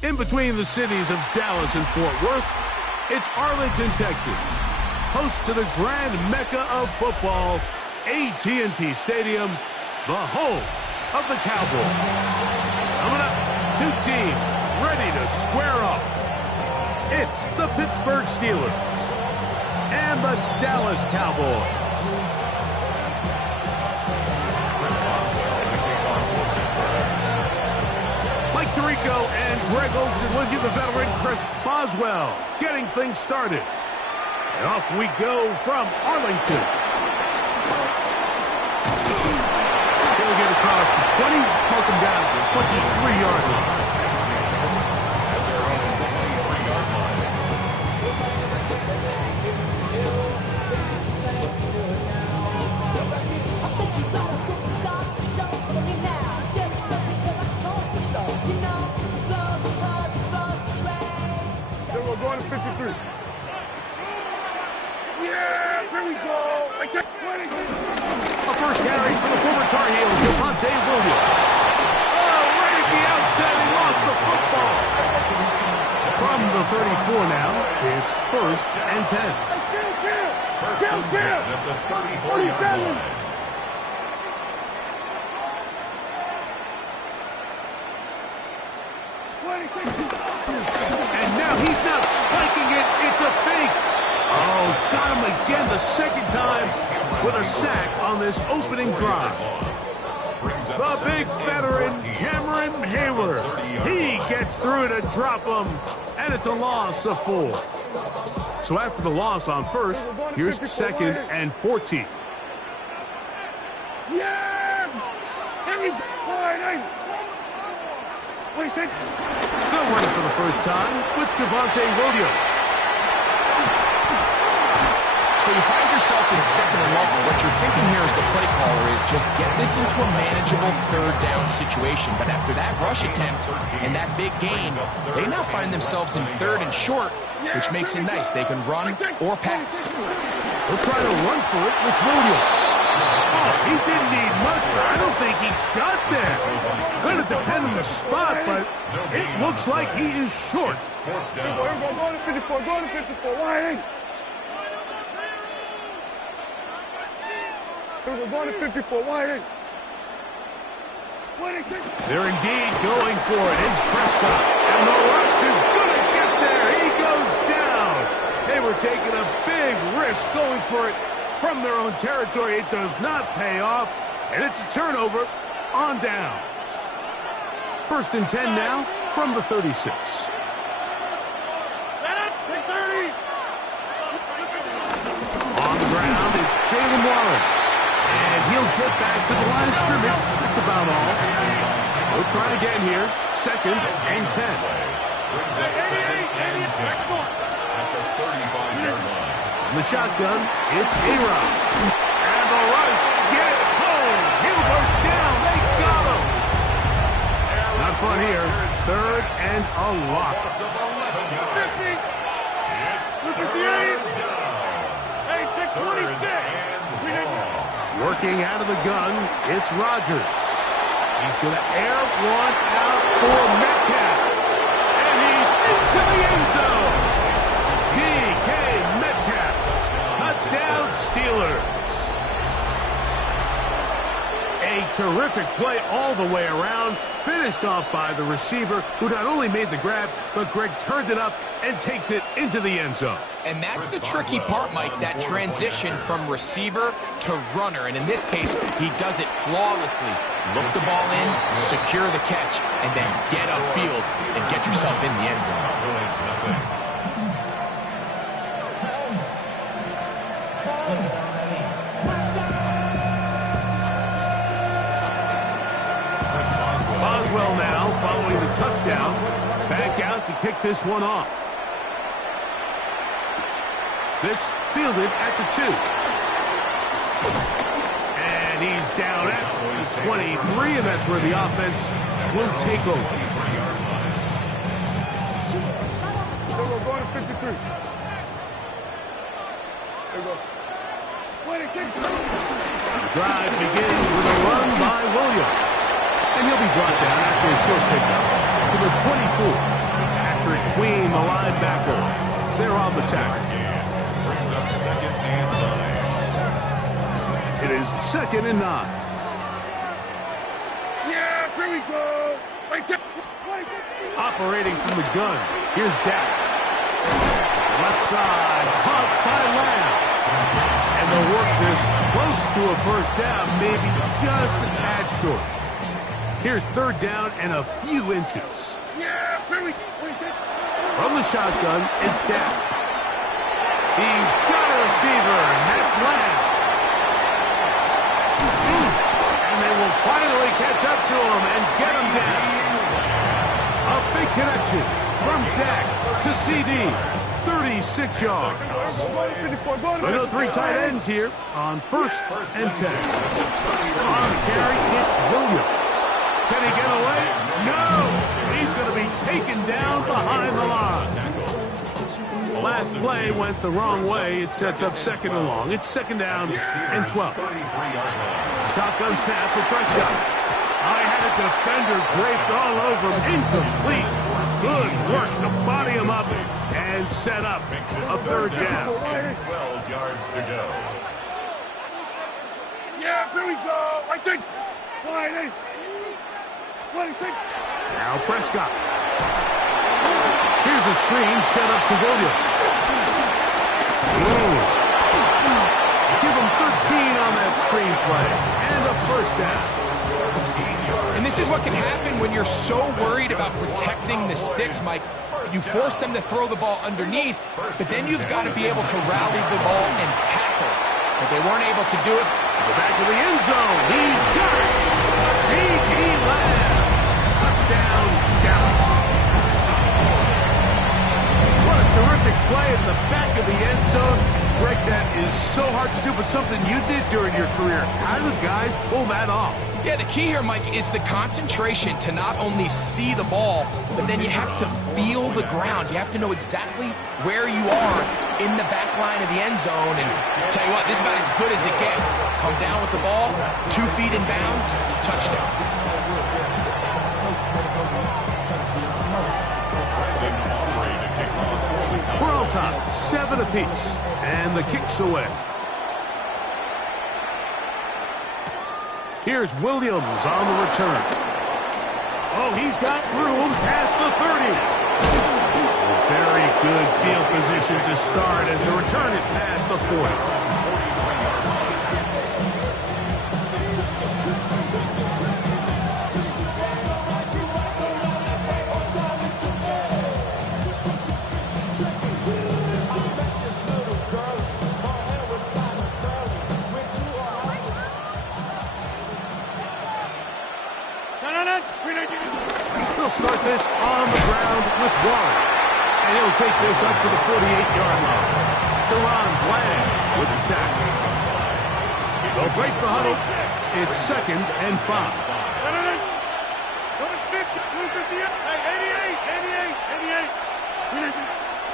In between the cities of Dallas and Fort Worth, it's Arlington, Texas, host to the grand mecca of football, AT&T Stadium, the home of the Cowboys. Coming up, two teams ready to square off. It's the Pittsburgh Steelers and the Dallas Cowboys. Mike Tirico and Greg Olsen with you, the veteran Chris Boswell, getting things started. And off we go from Arlington. He'll get across the 20, mark him down at the 23-yard line. Going to 53. Yeah, here we go. A first carry for the former Tar Heels, Javonte Williams. Oh, right at the outset, he lost the football. From the 34 now, it's 1st and 10. Kill. At the 34-yard line. And now he's not spiking it. It's a fake. Oh, got him again the second time with a sack on this opening drive. The big veteran, Cameron Hayward. He gets through to drop him, and it's a loss of 4. So after the loss on first, here's 2nd and 14. Yeah! Good running for the first time with Javonte Williams. So you find yourself in 2nd and long. What you're thinking here as the play caller is just get this into a manageable 3rd down situation. But after that rush attempt and that big gain, they now find themselves in 3rd and short, which makes it nice. They can run or pass. They'll try to run for it with Williams. Oh, he didn't need much, but I don't think he got there. Going to depend on the spot, but it looks like he is short. Go to 54, wide. Go to 54, wide. They're indeed going for it. It's Prescott, and the rush is going to get there. He goes down. They were taking a big risk going for it from their own territory. It does not pay off, and it's a turnover on downs. 1st and 10 now from the 36. On the ground, it's Jalen Warren. And he'll get back to the line of scrimmage. That's about all. We'll try again here. 2nd and 10. Brings up 2nd and 10 at the 35-yard line. On the shotgun, it's A-Rod. And the rush gets home. He'll go down. They got him. Not fun here. 3rd and a lot. Loss of 11 yards. Look at the 8. Hey, take 26. Working out of the gun, it's Rodgers. He's going to air one out for Metcalf. And he's into the end zone. DK Metcalf. Touchdown, Steelers. A terrific play all the way around. Finished off by the receiver, who not only made the grab, but Greg turned it up and takes it into the end zone. And that's the tricky part, Mike, that transition from receiver to runner. And in this case, he does it flawlessly. Look the ball in, secure the catch, and then get upfield and get yourself in the end zone. Boswell now, following the touchdown, back out to kick this one off. This fielded at the 2. And he's down at the 23, and that's where the offense will take over. So we're going to 53. There we go. The drive begins with a run by Williams. And he'll be brought down after a short pickup to the 24. Patrick Queen, the linebacker. They're on the tackle. Brings up 2nd and 9. It is 2nd and 9. Yeah, here we go. Right there. Operating from the gun. Here's Dak. Left side, caught by Lamb. And they'll work this close to a first down, maybe just a tad short. Here's 3rd down and a few inches. Yeah, here we go. From the shotgun, it's Dak. He's got a receiver, and that's Lamb. And they will finally catch up to him and get him down. A big connection from Dak to CD. 36 yards. I know 3 tight ends here on 1st and 10. On carry, it's Williams. Can he get away? No! He's going to be taken down behind the line. The last play went the wrong way. It sets up 2nd and long. It's 2nd down and 12. Shotgun snap for Prescott. I had a defender draped all over him. Incomplete. Good work to body him up and set up a 3rd down. 12 yards to go. Yeah, here we go. Right there. Now Prescott. Here's a screen set up to Williams. Give him 13 on that screen play. And a 1st down. And this is what can happen when you're so worried about protecting the sticks, Mike. You force them to throw the ball underneath, but then you've got to be able to rally the ball and tackle. But they weren't able to do it. The back of the end zone. He's got it. C.D. Lamb. Touchdown, Dallas. What a terrific play in the back of the end zone. Greg, that is so hard to do, but something you did during your career. How do the guys pull that off? Yeah, the key here, Mike, is the concentration to not only see the ball, but then you have to feel the ground. You have to know exactly where you are in the back line of the end zone. And tell you what, this is about as good as it gets. Come down with the ball, 2 feet in bounds, touchdown. We're on top, 7 apiece, and the kick's away. Here's Williams on the return. Oh, he's got room past the 30. Very good field position to start as the return is past the 40. He'll start this on the ground with Warren. And he'll take this up to the 48-yard line. Deron Bland with the tackle. They'll break the huddle. It's 2nd and 5.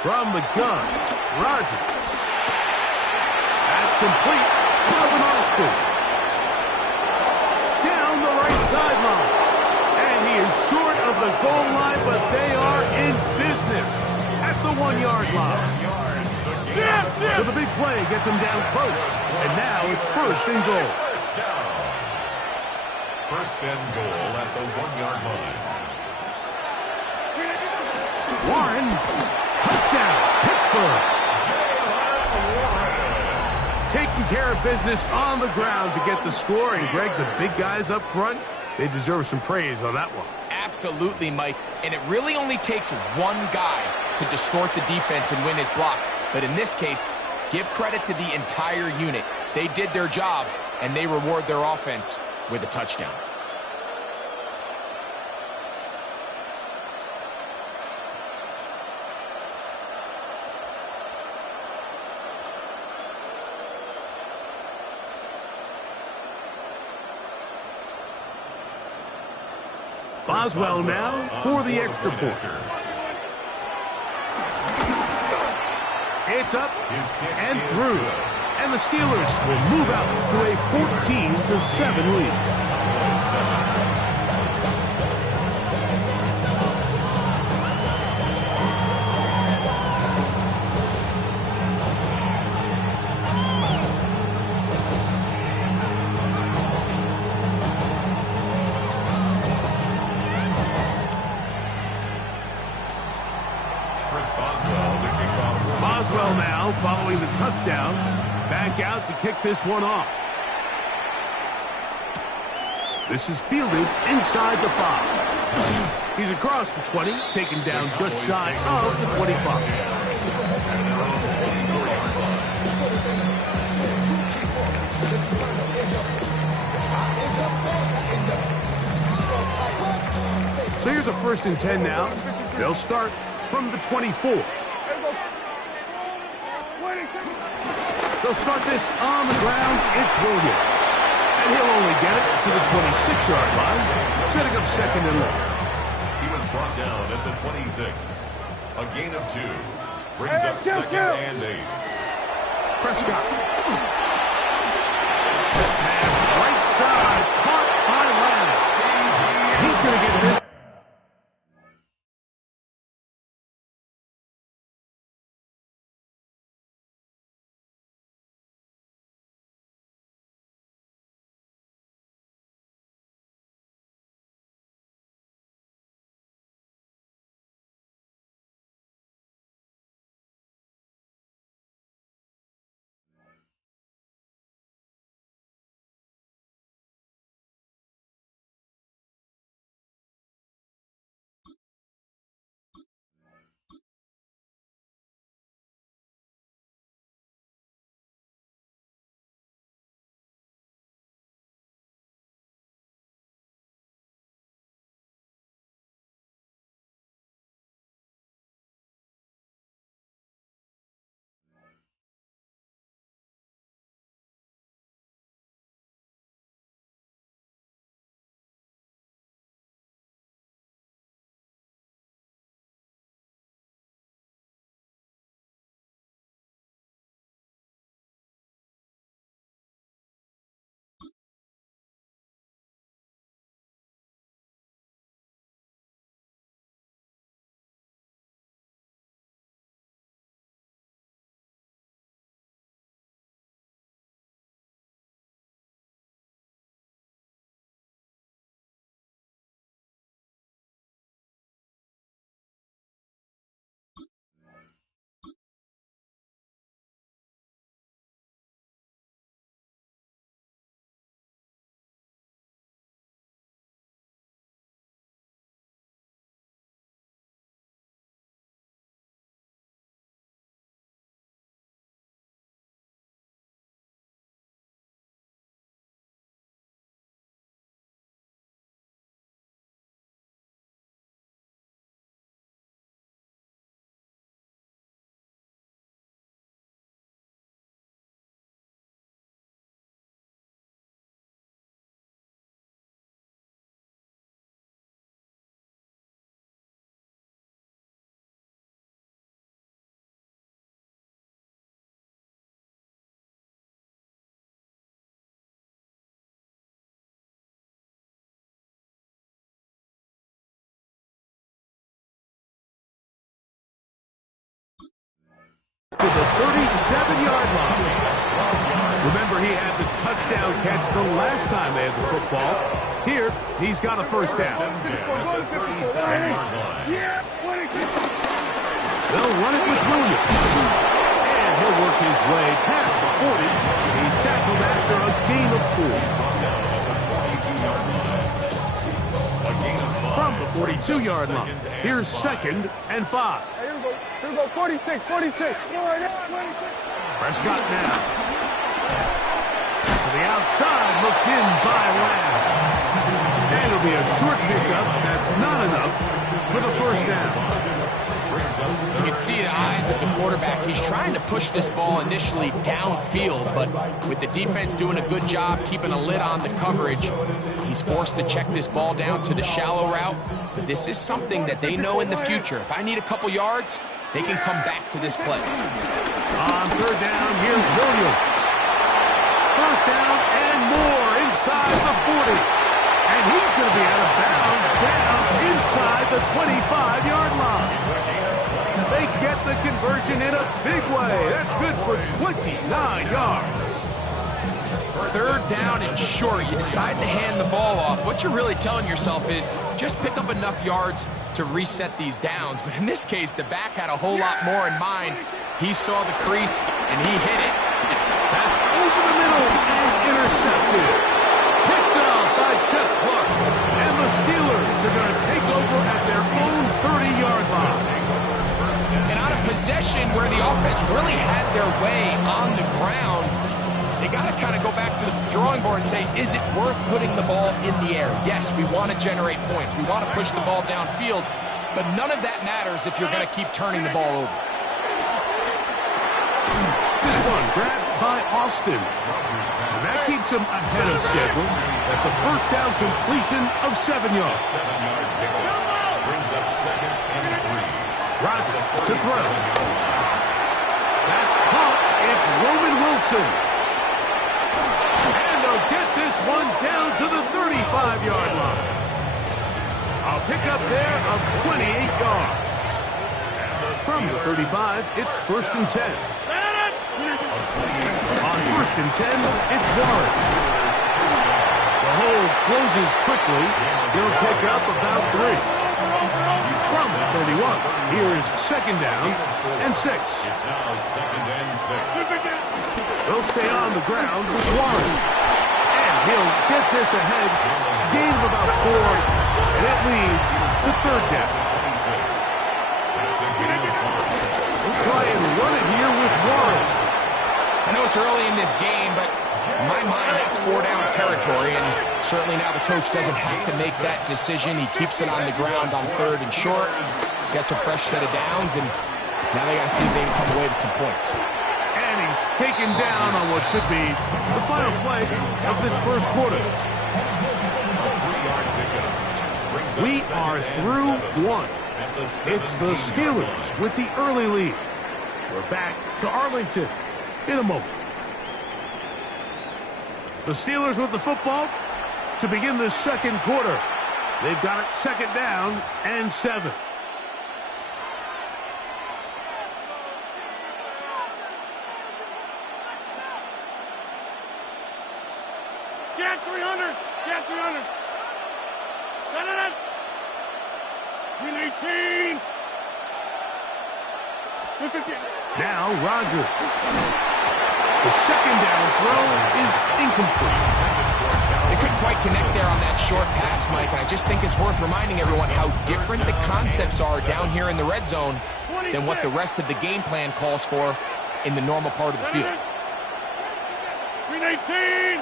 From the gun, Rodgers. That's complete. Calvin Austin. Down the right sideline. And he is short of the goal line, but they are in business at the 1-yard line. So the big play gets him down close. And now it's 1st and goal. 1st and goal at the 1-yard line. Warren, touchdown, Pittsburgh. Taking care of business on the ground to get the score. And Greg, the big guys up front, they deserve some praise on that one. Absolutely, Mike. And it really only takes one guy to distort the defense and win his block. But in this case, give credit to the entire unit. They did their job, and they reward their offense with a touchdown. Boswell now for the extra point. It's up and through. And the Steelers will move out to a 14-7 lead. well now following the touchdown. Back out to kick this one off. This is fielded inside the 5. He's across the 20, taken down just shy of the 25. So here's a 1st and 10 now. They'll start from the 24. They'll start this on the ground. It's Williams. And he'll only get it to the 26-yard line, setting up 2nd and long. He was brought down at the 26. A gain of 2. Brings up 2nd and 8. Prescott. Pass right side, caught by Lamb. He's going to get this. To the 37-yard line. Remember, he had the touchdown catch the last time they had the football. Here, he's got a 1st down. They'll run it with Williams. And he'll work his way past the 40. He's tackled after a gain of 4. From the 42-yard line, here's 2nd and 5. Here we go, 46. Prescott now. To the outside, looked in by Lamb. And it'll be a short pickup. That's not enough for the 1st down. You can see the eyes of the quarterback. He's trying to push this ball initially downfield, but with the defense doing a good job keeping a lid on the coverage, he's forced to check this ball down to the shallow route. But this is something that they know in the future. If I need a couple yards, they can come back to this play. On 3rd down, here's Williams. 1st down and more inside the 40. And he's going to be out of bounds down inside the 25-yard line. They get the conversion in a big way. That's good for 29 yards. 3rd down and short. You decide to hand the ball off. What you're really telling yourself is just pick up enough yards to reset these downs. But in this case, the back had a whole lot more in mind. He saw the crease, and he hit it. That's over the middle and intercepted. Picked off by Jeff Clark. And the Steelers are going to take over at their own 30-yard line. And on a possession where the offense really had their way on the ground, they got to kind of go back to the drawing board and say, is it worth putting the ball in the air? Yes, we want to generate points. We want to push the ball downfield, but none of that matters if you're going to keep turning the ball over. This one grabbed by Austin. And that keeps him ahead of schedule. That's a first down completion of 7 yards. 7-yard pickup. Brings up 2nd and 3. Rodgers to throw. That's caught. It's Roman Wilson. And they'll get this one down to the 35-yard line. A pickup there of 28 yards. From the 35, it's 1st and 10. On 1st and 10, it's Warren. The hole closes quickly. He'll pick up about 3. From the 31, here's 2nd down and 6. It's now 2nd and 6. They'll stay on the ground with Warren. And he'll get this ahead. Gain of about 4, and it leads to 3rd down. We'll try and run it here with Warren. I know it's early in this game, but in my mind, that's 4-down territory, and certainly now the coach doesn't have to make that decision. He keeps it on the ground on 3rd and short, gets a fresh set of downs, and now they got to see if they can come away with some points. And he's taken down on what should be the final play of this first quarter. We are through 1. It's the Steelers with the early lead. We're back to Arlington in a moment. The Steelers with the football to begin the second quarter. They've got it 2nd down and 7. Get 300! Get 300! Win 18! Now Rodgers. The 2nd down throw is incomplete. They couldn't quite connect there on that short pass, Mike, and I just think it's worth reminding everyone how different the concepts are down here in the red zone than what the rest of the game plan calls for in the normal part of the field. Win 18!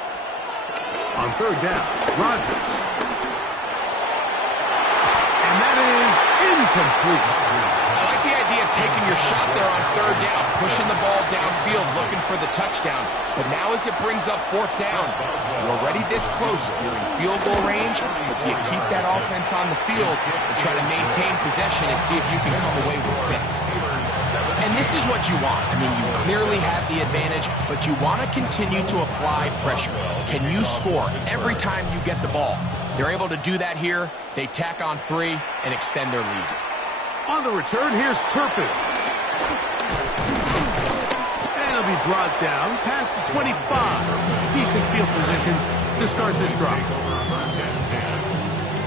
On 3rd down, Rodgers. And that is incomplete. I like the idea of taking your shot there on 3rd down, pushing the ball downfield, looking for the touchdown. But now as it brings up 4th down, you're already this close. You're in field goal range, but do you keep that offense on the field and try to maintain possession and see if you can come away with 6? And this is what you want. I mean, you clearly have the advantage, but you want to continue to apply pressure. Can you score every time you get the ball? They're able to do that here. They tack on 3 and extend their lead. On the return, here's Turpin. And he'll be brought down past the 25. Decent field position to start this drive. 1st and 10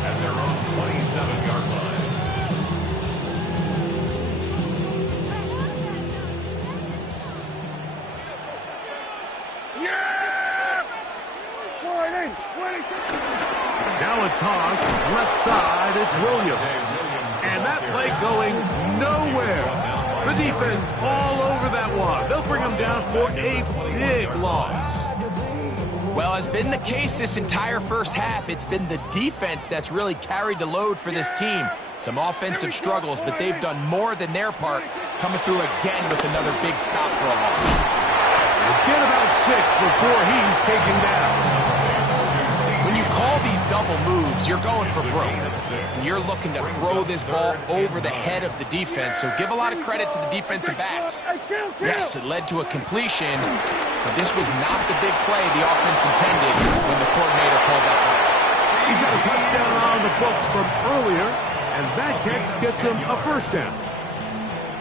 at their own 27-yard line. Now a toss, left side, it's Williams. And that play going nowhere. The defense all over that one. They'll bring them down for a big loss. Well, as been the case this entire first half, it's been the defense that's really carried the load for this team. Some offensive struggles, but they've done more than their part, coming through again with another big stop for a loss. Get about 6 before he's taken down. When you call these double moves, you're going for broke. You're looking to throw this ball over the head of the defense, so give a lot of credit to the defensive backs. Yes, it led to a completion, but this was not the big play the offense intended when the coordinator called that play. He's got a touchdown on the books from earlier, and that catch gets him a 1st down.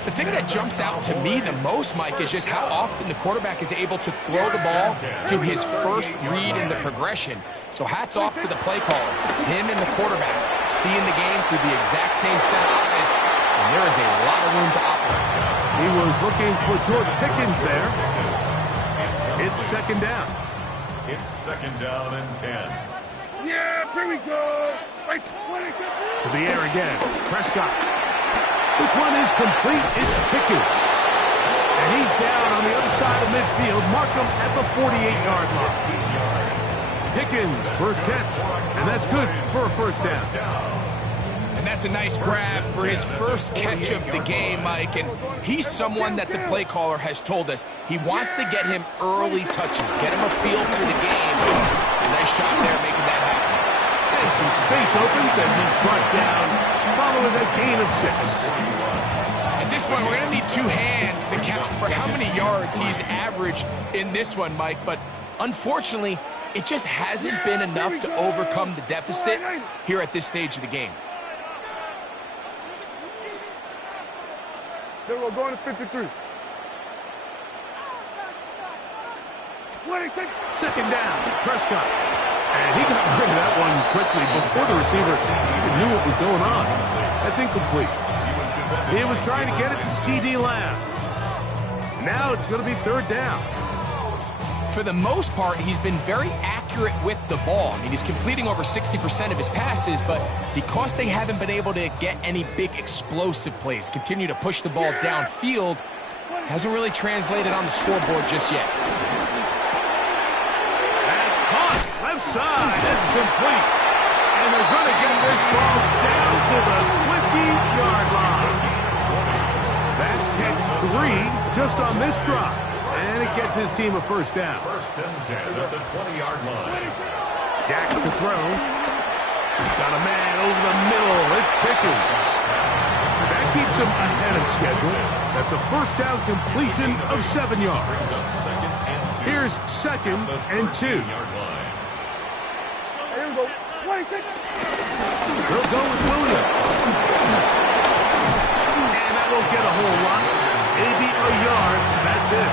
The thing that jumps out to me the most, Mike, is just how often the quarterback is able to throw the ball to his first read in the progression. So hats off to the play caller. Him and the quarterback seeing the game through the exact same set of eyes, and there is a lot of room to operate. He was looking for George Pickens there. It's second down. It's second down and 10. Yeah, here we go. Right, To the air again. Prescott. This one is complete. It's Pickens. And he's down on the other side of midfield. Mark him at the 48-yard line. Pickens, first catch. And that's good for a first down. And that's a nice grab for his first catch of the game, Mike. And he's someone that the play caller has told us he wants to get him early touches, get him a feel for the game. Nice job there making that happen. And some space opens as he's brought down following a gain of 6. At this point, we're going to need 2 hands to count for how many yards he's averaged in this one, Mike. But unfortunately, it just hasn't been enough to overcome the deficit here at this stage of the game. Then we're going to 53. Second down, Prescott. And he got rid of that one quickly before the receiver even knew what was going on. That's incomplete. He was trying to get it to C.D. Lamb. Now it's going to be third down. For the most part, he's been very accurate with the ball. I mean, he's completing over 60% of his passes, but because they haven't been able to get any big explosive plays, continue to push the ball downfield, hasn't really translated on the scoreboard just yet. That's caught. Left side. It's complete. And they're going to get this ball down to the 20-yard line. That's catch 3 just on this drive. And it gets his team a first down. First and 10 at the 20-yard line. Dak to throw. Got a man over the middle. It's Pickens. That keeps him ahead of schedule. That's a first down completion of 7 yards. Here's second and 2. Here we go. 26. They'll go with Williams. And that won't get a whole lot. Maybe a yard. That's it.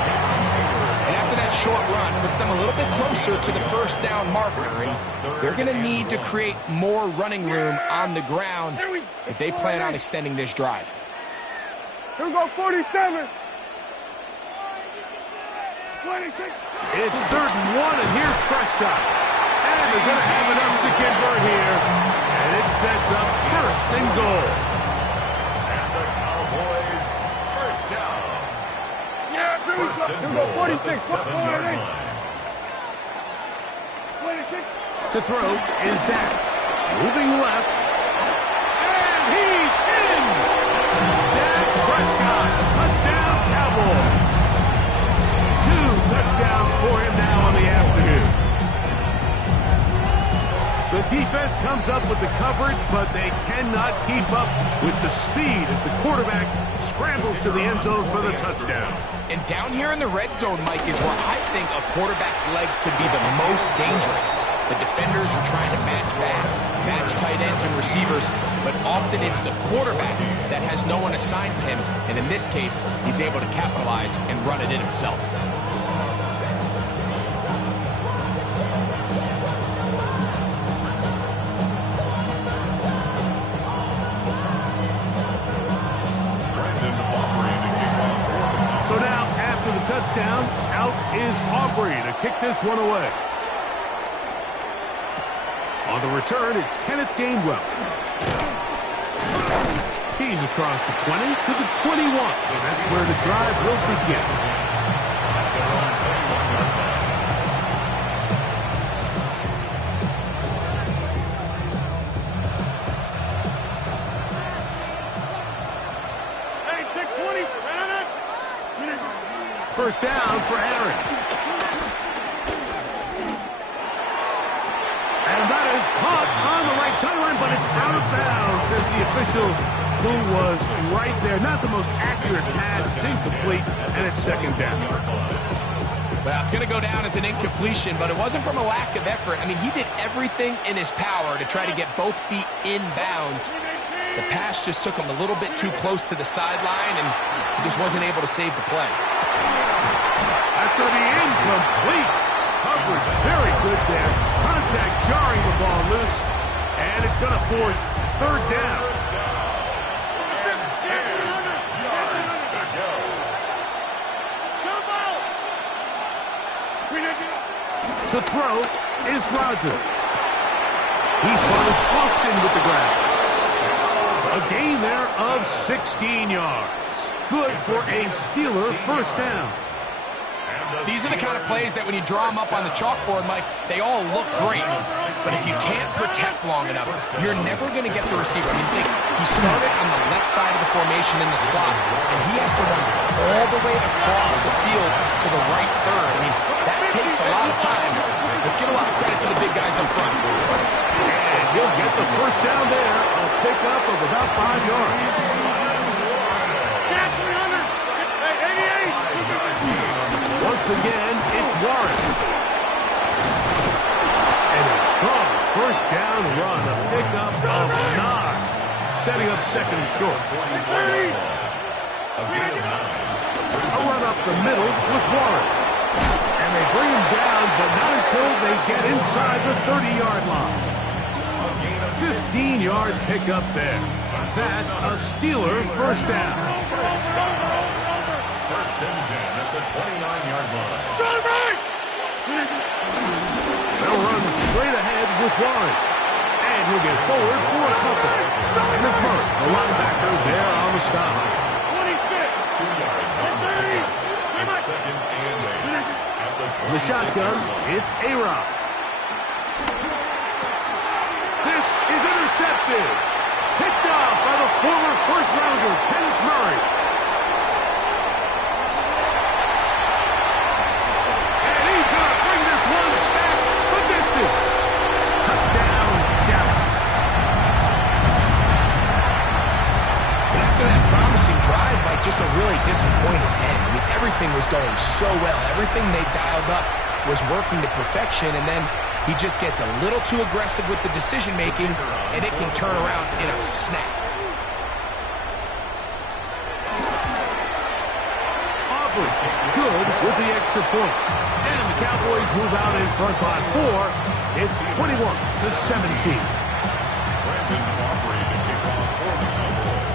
And after that short run, puts them a little bit closer to the first down marker. And they're going to need to create more running room on the ground if they plan on extending this drive. Here we go, 47. 26. It's third and 1, and here's Prescott. And they're going to have enough to convert here. And it sets up first and goal. And the Cowboys first down. Yeah, here we go. Here we go, 46. 26. To throw is Dak. Moving left. And he's in! Dak Prescott. Touchdown, Cowboys. 2 touchdowns for him now on the afternoon. The defense comes up with the coverage, but they cannot keep up with the speed as the quarterback scrambles to the end zone for the touchdown. And down here in the red zone, Mike, is where I think a quarterback's legs could be the most dangerous. The defenders are trying to match backs, match tight ends and receivers, but often it's the quarterback that has no one assigned to him, and in this case, he's able to capitalize and run it in himself. So now, after the touchdown, out is Aubrey to kick this one away. On the return, it's Kenneth Gainwell. He's across the 20 to the 21. And that's where the drive will begin. Hey, take 20. First down for Aaron. And that is caught on the right sideline, but it's out of bounds, says the official who was right there. Not the most accurate pass. It's incomplete, and it's second down. Well, it's going to go down as an incompletion, but it wasn't from a lack of effort. I mean, he did everything in his power to try to get both feet in bounds. The pass just took him a little bit too close to the sideline, and he just wasn't able to save the play. That's going to be incomplete. Coverage very good there. Contact jarring the ball loose, and it's going to force third down. To throw is Rodgers. He finds Austin with the grab. A gain there of 16 yards. Good for a Steeler first down. These are the kind of plays that when you draw them up on the chalkboard, Mike, they all look great. But if you can't protect long enough, you're never going to get the receiver. I mean, think, he started on the left side of the formation in the slot, and he has to run all the way across the field to the right third. I mean, that takes a lot of time. Let's give a lot of credit to the big guys up front. And he'll get the first down there, a pickup of about 5 yards. Once again, it's Warren. And a strong first down run, a pickup of 9. Setting up second and short. A run up the middle with Warren. And they bring him down, but not until they get inside the 30-yard line. 15-yard pickup there. That's a Steeler first down. First and 10 at the 29-yard line. They'll run straight ahead with Warren. And he'll get forward for a couple. And McMurray, the linebacker, there on the stop. 2 yards on the pickup. It's second and 8. In the shotgun, it's A-Rod. This is intercepted. Picked off by the former first-rounder, Kenneth Murray. And he's going to bring this one back the distance. Touchdown, Dallas. After that promising drive, Mike, just a really disappointing end. I mean, everything was going so well. Everything they dialed up was working to perfection, and then he just gets a little too aggressive with the decision-making, and it can turn around in a snap. Aubrey, good with the extra point. And as the Cowboys move out in front by 4, it's 21-17.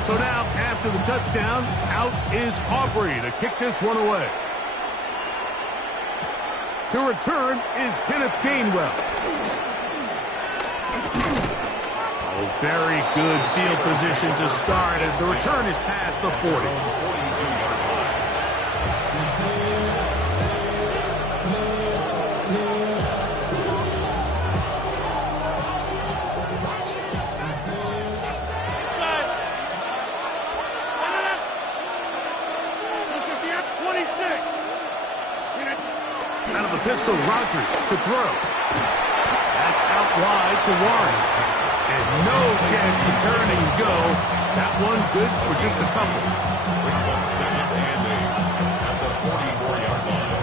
So now, after the touchdown, out is Aubrey to kick this one away. To return is Kenneth Gainwell. Oh, very good field position to start as the return is past the 40. Out of the pistol, Rodgers to throw. That's out wide to Warren. And no chance to turn and go. That one good for just a couple. Brings up second and 8 at the 44-yard line.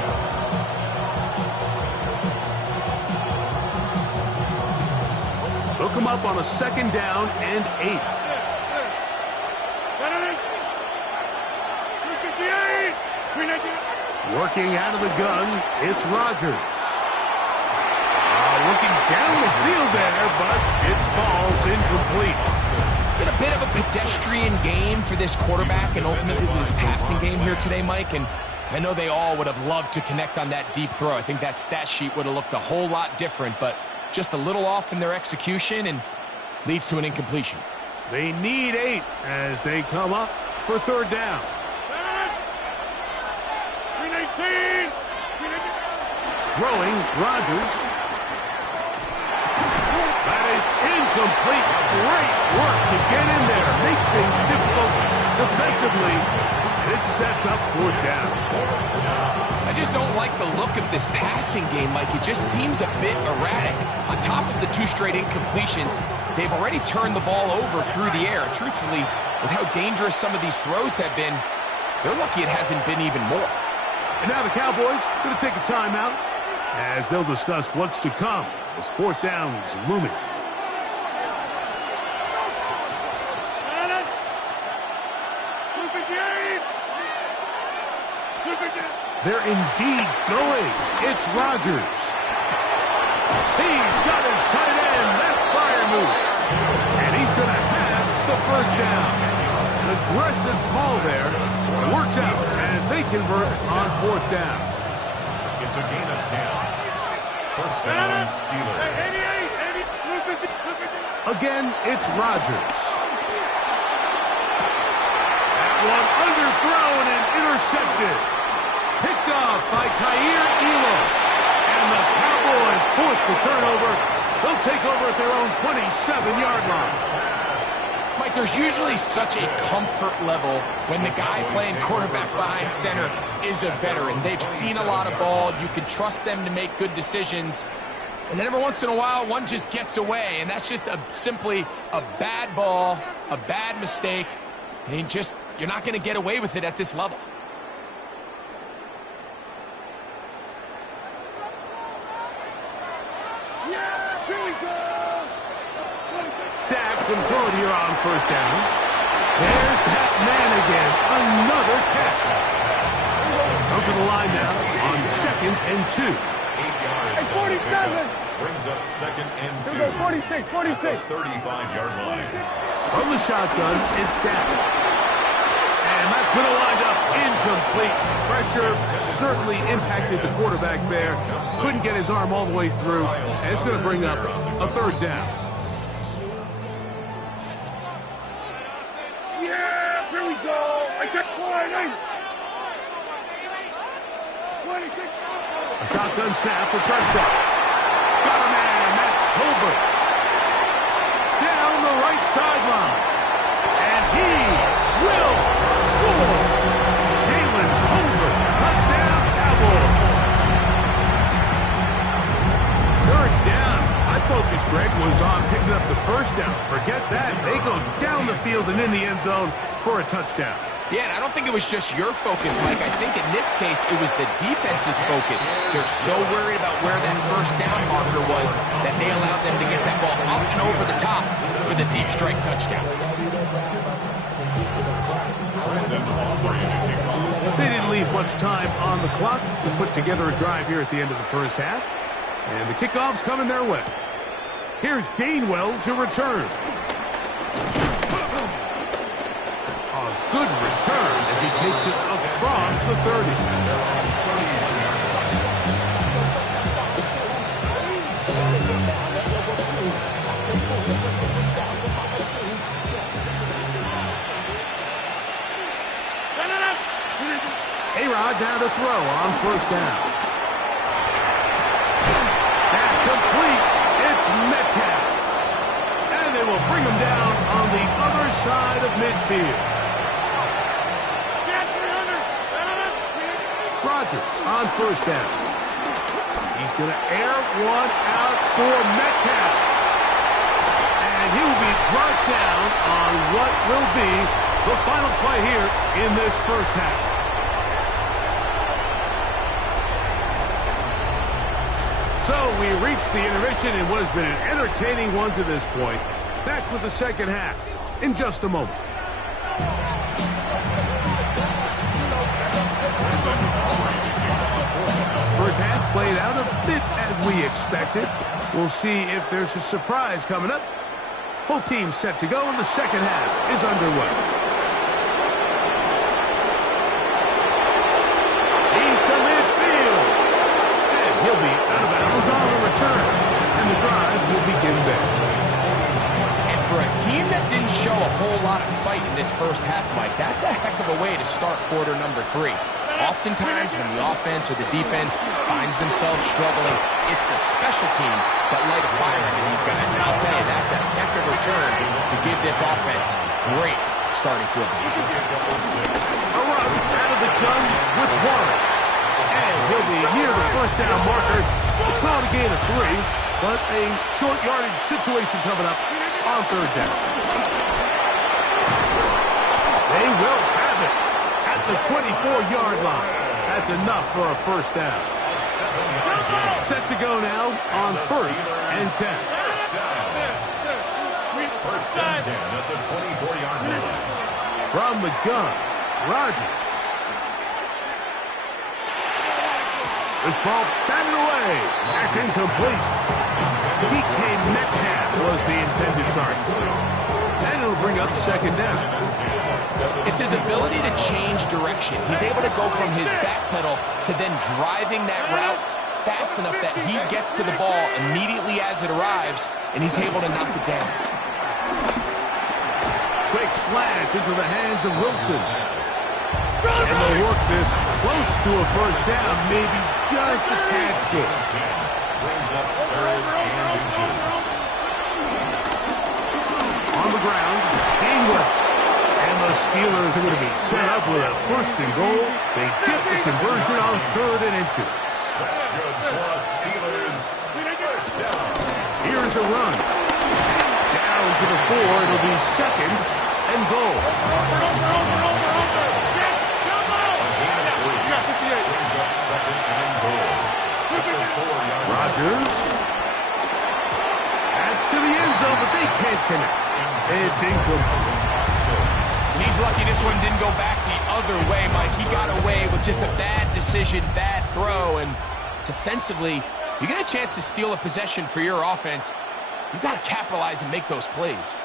Hook him up on a second down and 8. Working out of the gun, it's Rodgers. Looking down the field there, but it falls incomplete. It's been a bit of a pedestrian game for this quarterback and ultimately this passing game here today, Mike. And I know they all would have loved to connect on that deep throw. I think that stat sheet would have looked a whole lot different, but just a little off in their execution and leads to an incompletion. They need 8 as they come up for third down. Throwing, Rodgers. That is incomplete. Great work to get in there. Make things difficult defensively. And it sets up fourth down. I just don't like the look of this passing game, Mike. It just seems a bit erratic. On top of the 2 straight incompletions, they've already turned the ball over through the air. Truthfully, with how dangerous some of these throws have been, they're lucky it hasn't been even more. And now the Cowboys going to take a timeout as they'll discuss what's to come as fourth down is looming. They're indeed going. It's Rodgers. He's got his tight end. That's fire move. And he's going to have the first down. An aggressive call there. Works out as they convert on fourth down. It's a gain of 10. First down, Steelers. Again, it's Rodgers. That one underthrown and intercepted. Picked off by Kaiir Elam. And the Cowboys force the turnover. They'll take over at their own 27-yard line. Mike, there's usually such a comfort level when the guy playing quarterback behind center is a veteran. They've seen a lot of ball. You can trust them to make good decisions. And then every once in a while, one just gets away. And that's just simply a bad ball, a bad mistake. And you're not going to get away with it at this level. Dak can throw it here on first down. There's that man again. Another catch. Go to the line now on 2nd and 2. 8 yards. 47. Brings up 2nd and 2. 46, 46. 35-yard line. From the shotgun, it's Dak. And that's going to wind up incomplete. Pressure certainly impacted the quarterback there. Couldn't get his arm all the way through. And it's going to bring up a 3rd down. Yeah, here we go. I took 20. 26. A shotgun snap for Prescott. Got a man. That's Tolbert. Down the right sideline. And he will score. Jalen Tolbert. Touchdown, Cowboys. 3rd down. My focus, Greg, was on picking up the 1st down. Forget that. They go down the field and in the end zone for a touchdown. Yeah, and I don't think it was just your focus, Mike. I think in this case, it was the defense's focus. They're so worried about where that 1st down marker was that they allowed them to get that ball up and over the top for the deep strike touchdown. They didn't leave much time on the clock to put together a drive here at the end of the 1st half. And the kickoff's coming their way. Here's Gainwell to return. A good return as he takes it across the 30. A-Rod down to throw on 1st down. That's complete. It's Metcalf. And they will bring him down on the other side of midfield. Rodgers on 1st down. He's going to air one out for Metcalf. And he will be brought down on what will be the final play here in this 1st half. So we reach the intermission in what has been an entertaining one to this point. Back with the 2nd half in just a moment. First half played out a bit as we expected. We'll see if there's a surprise coming up. Both teams set to go, and the 2nd half is underway. He's to midfield. And he'll be out of bounds on the return. And the drive will begin there. And for a team that didn't show a whole lot of fight in this 1st half, Mike, that's a heck of a way to start quarter number 3. Oftentimes, when the offense or the defense finds themselves struggling, it's the special teams that light a fire into these guys. And I'll tell you, that's a heck of a return to give this offense great starting field position. A run out of the gun with Warren. And he'll be near the 1st down marker. It's called a gain of 3, but a short yardage situation coming up on 3rd down. They will have it at the 24-yard line. That's enough for a 1st down. Set to go now on 1st and 10. First and 10 at the 24-yard line. From the gun, Rodgers. This ball batted away. That's incomplete. DK Metcalf was the intended target. And it'll bring up 2nd down. It's his ability to change direction. He's able to go from his back pedal to then driving that route fast enough that he gets to the ball immediately as it arrives, and he's able to knock it down. Quick slant into the hands of Wilson. And they'll work this close to a first down, maybe just a tad short. Brings up third and inches. On the ground, England. And the Steelers are going to be set up with a first and goal. They get the conversion on third and inches. That's good for the Steelers. First down. Here's a run. Down to the 4. It'll be second and goal. Brings up second and goal. Rodgers. That's to the end zone, but they can't connect. It's incomplete. And he's lucky this one didn't go back the other way, Mike. He got away with just a bad decision, bad throw, and defensively, you get a chance to steal a possession for your offense. You've got to capitalize and make those plays.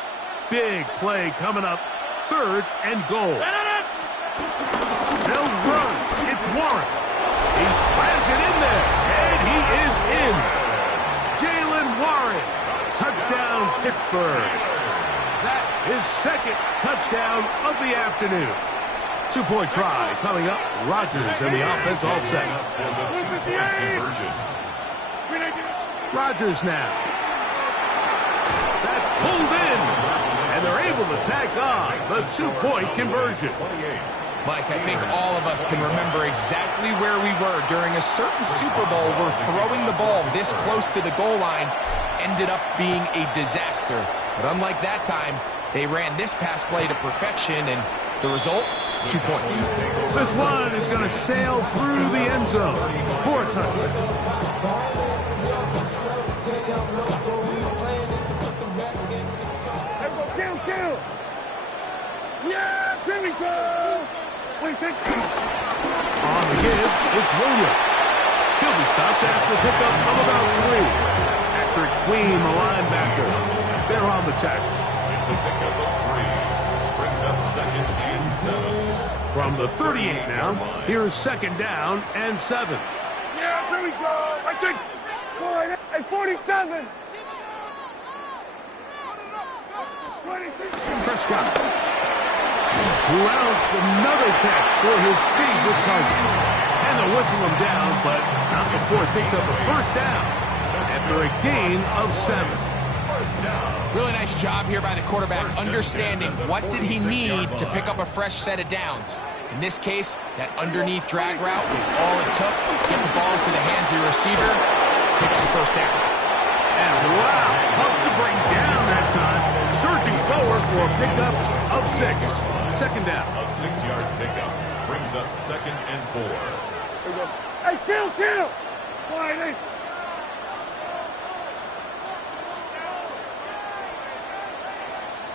Big play coming up. Third and goal. They'll run. It's Warren. He slams it in there, and he is in. Jalen Warren. Touchdown, Pittsburgh. That is second touchdown of the afternoon. 2-point try coming up. Rodgers and the offense all set. For the 2-point conversion. Rodgers now. That's pulled in. And they're able to tack on the 2-point conversion. Mike, I think all of us can remember exactly where we were during a certain Super Bowl where throwing the ball this close to the goal line ended up being a disaster. But unlike that time, they ran this pass play to perfection, and the result, 2 points. This one is going to sail through the end zone for a touchdown. Kill! Yeah, here we go! On the give, it's Williams. He'll be stopped after a pickup of about 3. Patrick Queen, the linebacker. They're on the tackle. It's a pickup of 3. Brings up second and 7. From the 38 now, here's second down and 7. Yeah, here we go! I think... Boy, at 47! Prescott. Rounds another catch for his favorite target. And they'll whistle him down, but not before it picks up a first down after a gain of 7. First down. Really nice job here by the quarterback, understanding what did he need to pick up a fresh set of downs. In this case, that underneath drag route was all it took. Get the ball into the hands of your receiver, pick up the first down. And wow, tough to bring down that time. Surging forward for a pickup of 6. Second down. A 6-yard pickup brings up second and 4. Hey, kill! Boy, they...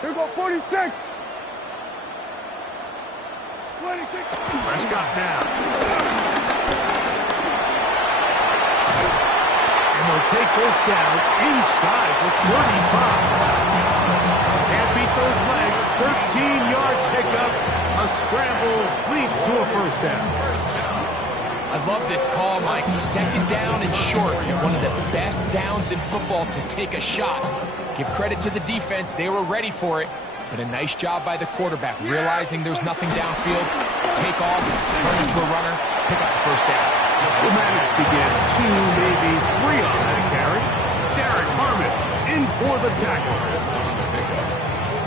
Here we go, 46! 26! Prescott now. And they'll take this down inside for 35. Can't beat those legs. 13-yard pickup. A scramble leads to a first down. I love this call, Mike. Second down and short. One of the best downs in football to take a shot. Give credit to the defense. They were ready for it. But a nice job by the quarterback, realizing there's nothing downfield. Take off, turn into a runner, pick up the first down. They managed to get 2, maybe 3 on that carry. Derek Harmon in for the tackle.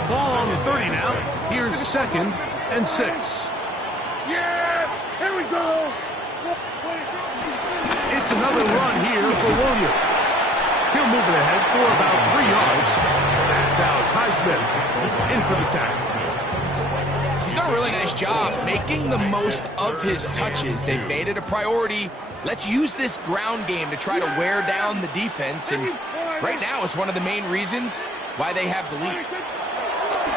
Ball on the 30 now. Here's second and 6. Yeah! Here we go! It's another run here for Williams. He'll move it ahead for about 3 yards. That's Alex Highsmith in for the tackle. He's done a really nice job making the most of his touches. They've made it a priority. Let's use this ground game to try to wear down the defense. And right now it's one of the main reasons why they have the lead.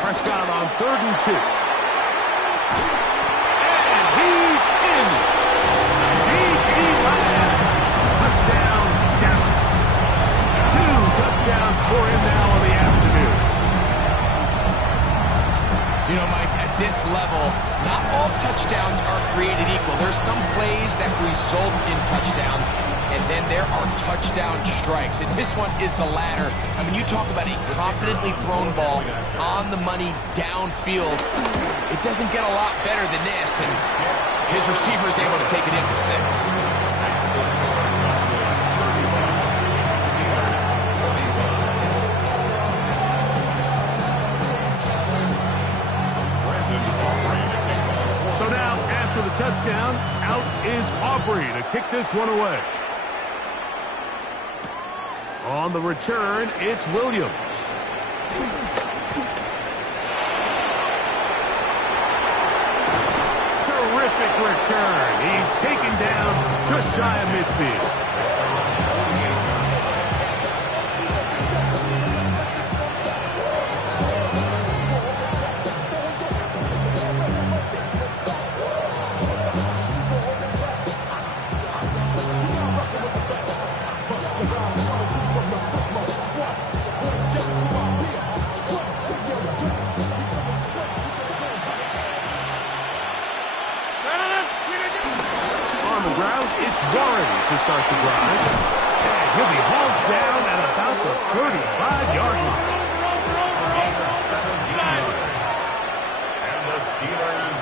Prescott on 3rd and 2. And he's in. C.P. Lamb. Touchdown, Dallas. 2 touchdowns for him now in the afternoon. You know, Mike, at this level, not all touchdowns are created equal. There's some plays that result in touchdowns, and then there are touchdown strikes. And this one is the latter. I mean, you talk about a confidently thrown ball on the money downfield. It doesn't get a lot better than this, and his receiver is able to take it in for 6. So now, after the touchdown, out is Aubrey to kick this one away. On the return, it's Williams. Terrific return. He's taken down just shy of midfield. Warren to start the drive. And he'll be hauled down at about the 35-yard line. And the Steelers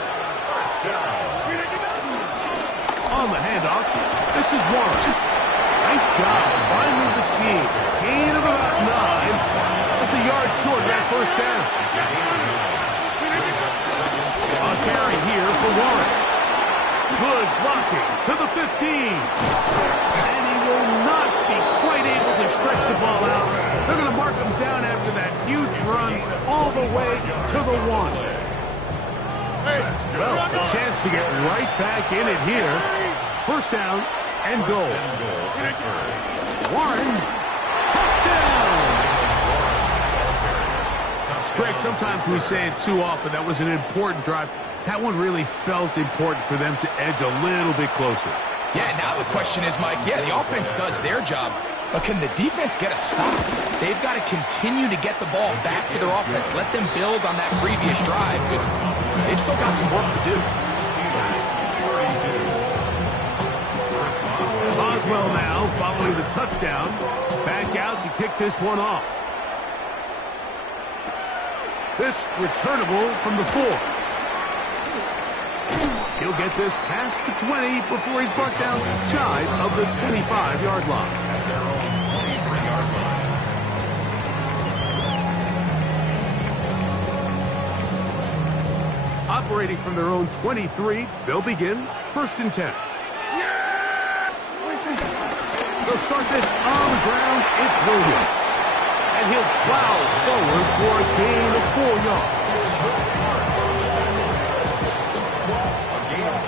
first down. On the handoff, this is Warren. Nice job finding the seam. Gain of about 9. Just a yard short of that first down. A carry here for Warren. Good blocking to the 15. And he will not be quite able to stretch the ball out. They're going to mark him down after that huge run all the way to the 1. Well, a chance to get right back in it here. First down and goal. Warren, touchdown! Greg, sometimes we say it too often. That was an important drive. That one really felt important for them to edge a little bit closer. Yeah, now the question is, Mike, yeah, the offense does their job, but can the defense get a stop? They've got to continue to get the ball back to their offense. Let them build on that previous drive, because they've still got some work to do. Boswell now, following the touchdown, back out to kick this one off. This returnable from the 4. He'll get this past the 20 before he's brought down shy of the 25-yard line. Operating from their own 23, they'll begin 1st and 10. They'll start this on the ground. It's Williams. And he'll plow forward for a gain of 4 yards.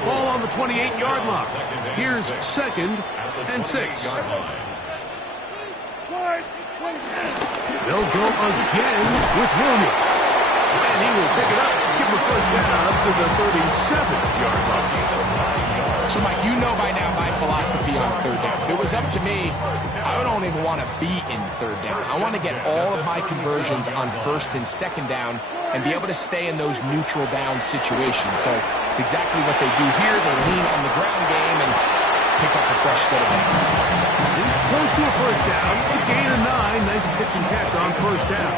Ball on the 28-yard line. Here's 2nd and 6. They'll go again with Williams. And he will pick it up. Let's give him a first down up to the 37-yard line. So, Mike, you know by now my philosophy on 3rd down. If it was up to me, I don't even want to be in 3rd down. I want to get all of my conversions on 1st and 2nd down and be able to stay in those neutral down situations. So it's exactly what they do here. They lean on the ground game and pick up a fresh set of downs. He's close to a first down. A gain of 9. Nice pitch and catch on first down.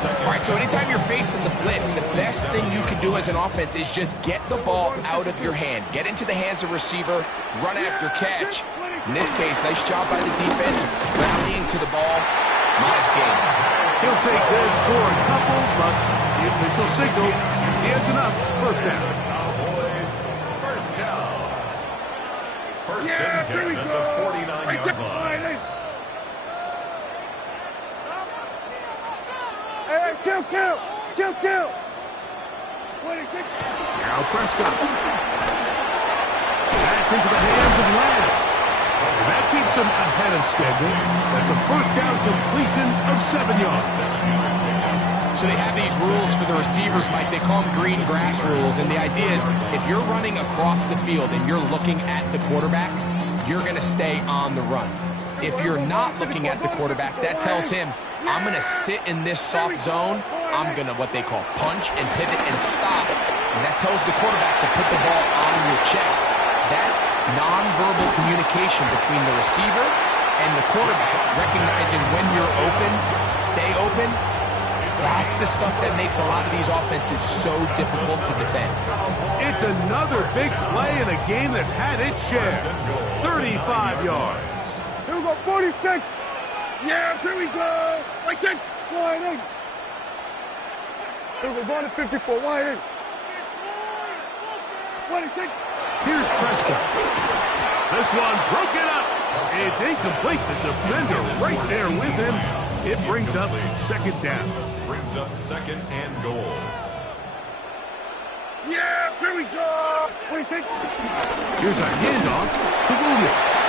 All right, so anytime you're facing the blitz, the best thing you can do as an offense is just get the ball out of your hand. Get into the hands of receiver, run after catch. In this case, nice job by the defense, rallying to the ball. Modest gain. He'll take this for a couple, but the official signal, he has enough. First down. Cowboys, first down. First and 10 at the 49-yard line. Kill! Now Prescott. That's into the hands of Lamb. And that keeps him ahead of schedule. That's a first down completion of 7 yards. So they have these rules for the receivers, Mike. They call them green grass rules. And the idea is if you're running across the field and you're looking at the quarterback, you're going to stay on the run. If you're not looking at the quarterback, that tells him, I'm going to sit in this soft zone. I'm going to what they call punch and pivot and stop. And that tells the quarterback to put the ball on your chest. That nonverbal communication between the receiver and the quarterback, recognizing when you're open, stay open. That's the stuff that makes a lot of these offenses so difficult to defend. It's another big play in a game that's had its share. 35 yards. Here we go, 46. Yeah, here we go. Right check. Wide in. Here we go, 54. Wide in. 26. Here's Prescott. This one broken up. It's incomplete. The defender right there with him. It brings up second down. Brings up second and goal. Yeah, here we go. 26. Here's a handoff to Williams.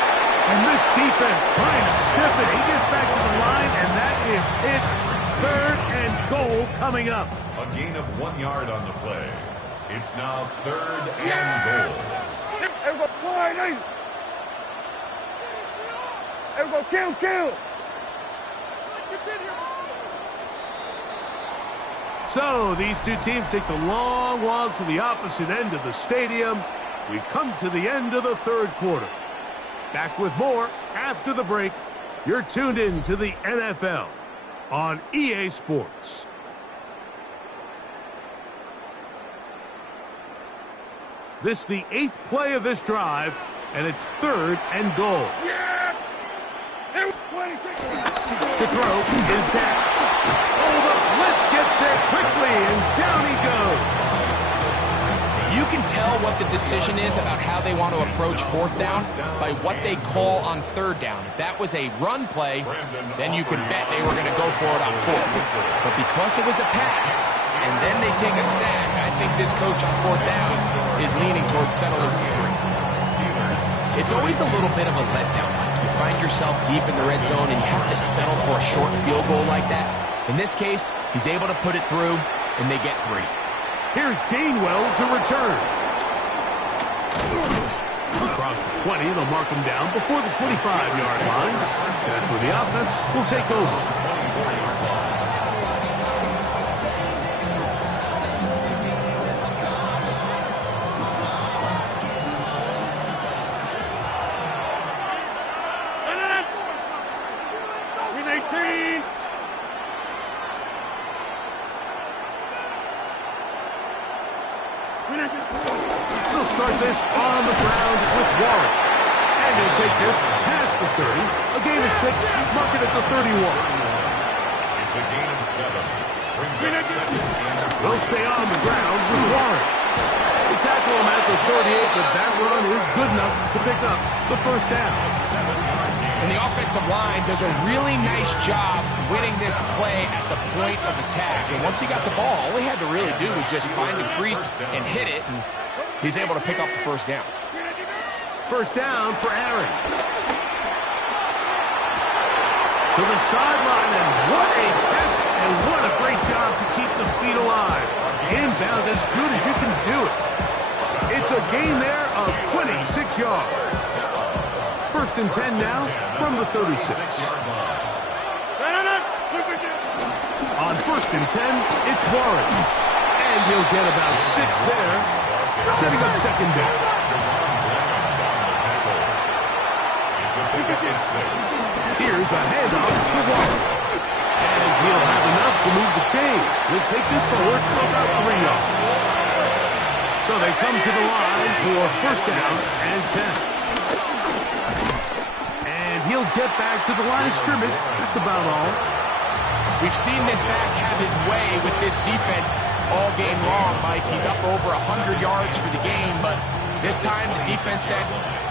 And this defense trying to stiffen. He gets back to the line, and that is it. Third and goal coming up. A gain of 1 yard on the play. It's now third and goal. Here we go, wide in. Here we go, kill. So these two teams take the long walk to the opposite end of the stadium. We've come to the end of the third quarter. Back with more after the break. You're tuned in to the NFL on EA Sports. This the 8th play of this drive, and it's third and goal. Yeah. Here, 26. To throw is down. Oh, the blitz gets there quickly, and down he goes. You can tell what the decision is about how they want to approach fourth down by what they call on third down. If that was a run play, then you could bet they were going to go for it on fourth. But because it was a pass, and then they take a sack, I think this coach on fourth down is leaning towards settling for three. It's always a little bit of a letdown. You find yourself deep in the red zone, and you have to settle for a short field goal like that. In this case, he's able to put it through, and they get three. Here's Gainwell to return. Across the 20, they'll mark him down before the 25-yard line. That's where the offense will take over. They'll start this on the ground with Warren. And they'll take this past the 30. A gain of 6. Mark it at the 31. It's a gain of 7. Brings up second and They'll stay on the ground with Warren. They tackle him at the 38, but that run is good enough to pick up the first down. And the offensive line does a really nice job winning this play at the point of attack. And once he got the ball, all he had to really do was just find the crease and hit it, and he's able to pick up the first down. First down for Aaron. To the sideline, and what a catch, and what a great job to keep the feet alive. Inbounds as good as you can do it. It's a gain there of 26 yards. First and 10 now from the 36. On first and 10, it's Warren. And he'll get about 6 there, setting up second down. Here's a handoff to Warren. And he'll have enough to move the chains. He'll take this forward for about 3 yards. So they come to the line for first down and 10. He'll get back to the line of scrimmage. That's about all. We've seen this back have his way with this defense all game long, Mike. He's up over 100 yards for the game, but this time the defense said,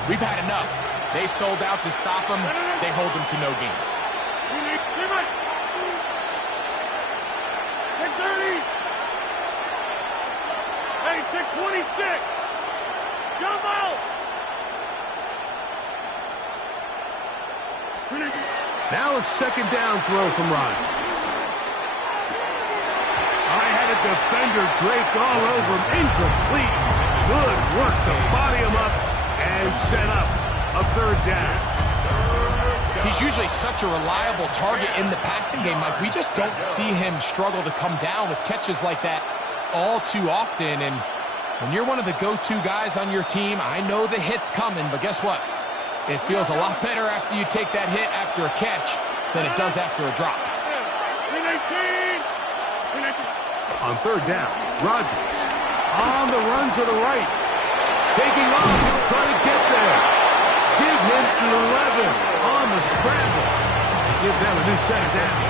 we've had enough. They sold out to stop him. They hold him to no gain. Take 30. Hey, take 26. Jump out. Now a second down throw from Ryan. I had a defender draped all over him. Incomplete. Good work to body him up and set up a third down. He's usually such a reliable target in the passing game, Mike. We just don't see him struggle to come down with catches like that all too often. And When you're one of the go-to guys on your team, I know the hit's coming, but guess what? It feels a lot better after you take that hit after a catch than it does after a drop. On third down, Rodgers on the run to the right. Taking off, he'll try to get there. Give him 11 on the scramble. Give them a new set down.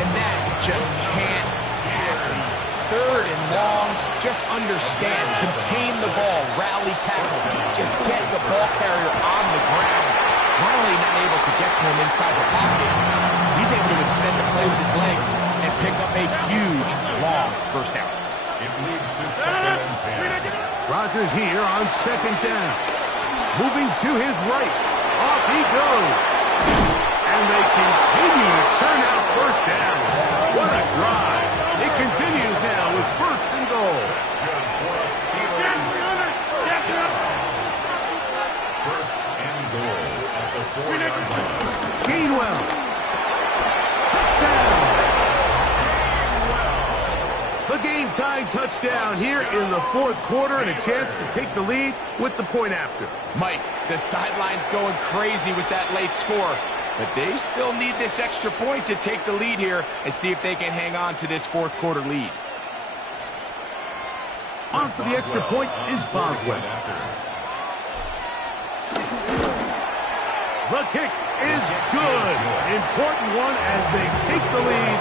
And that just can't happen. Third and long, just understand, contain the ball, rally tackle, just get the ball carrier on the ground. Not only not able to get to him inside the pocket, he's able to extend the play with his legs and pick up a huge, long first down. It leads to 2nd and 10. Rodgers here on 2nd down. Moving to his right. Off he goes. And they continue to churn out first down. What a drive. It continues now with 1st and goal. First and goal at the 4-yard line. Gainwell. Touchdown. The game-tying touchdown here in the 4th quarter and a chance to take the lead with the point after. Mike, the sideline's going crazy with that late score, but they still need this extra point to take the lead here and see if they can hang on to this 4th quarter lead. On for the extra point is Boswell. The kick is good. Important one as they take the lead